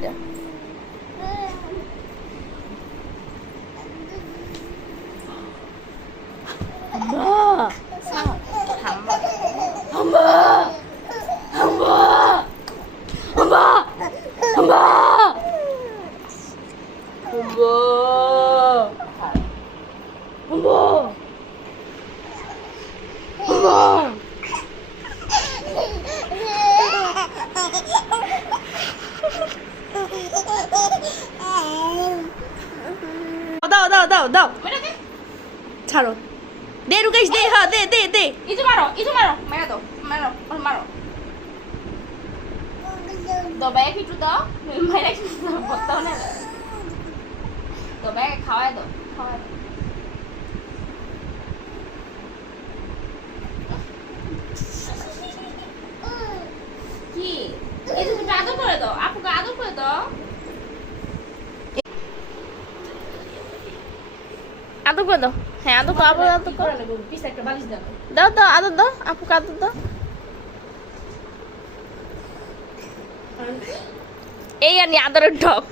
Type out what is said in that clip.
এটা দাও দাও দাও দাও ছাড়ো দে রুকেশ দে হ্যাঁ দে দে দে ইজু মারো মেরে দাও মারো দো ব্যাগ একটু দাও মেরে একটু বলতে না দো ব্যাগ খাওয়াই দাও কি এই তুমি আদর করে দাও আপুকে আদর করে দাও আদর করে দাও হ্যাঁ আদর করো আবার আদর করো পিছে একটা বালিশ দাও দাও দাও আদর দাও আপুকে আদর দাও এই আনি আদরের ঢপ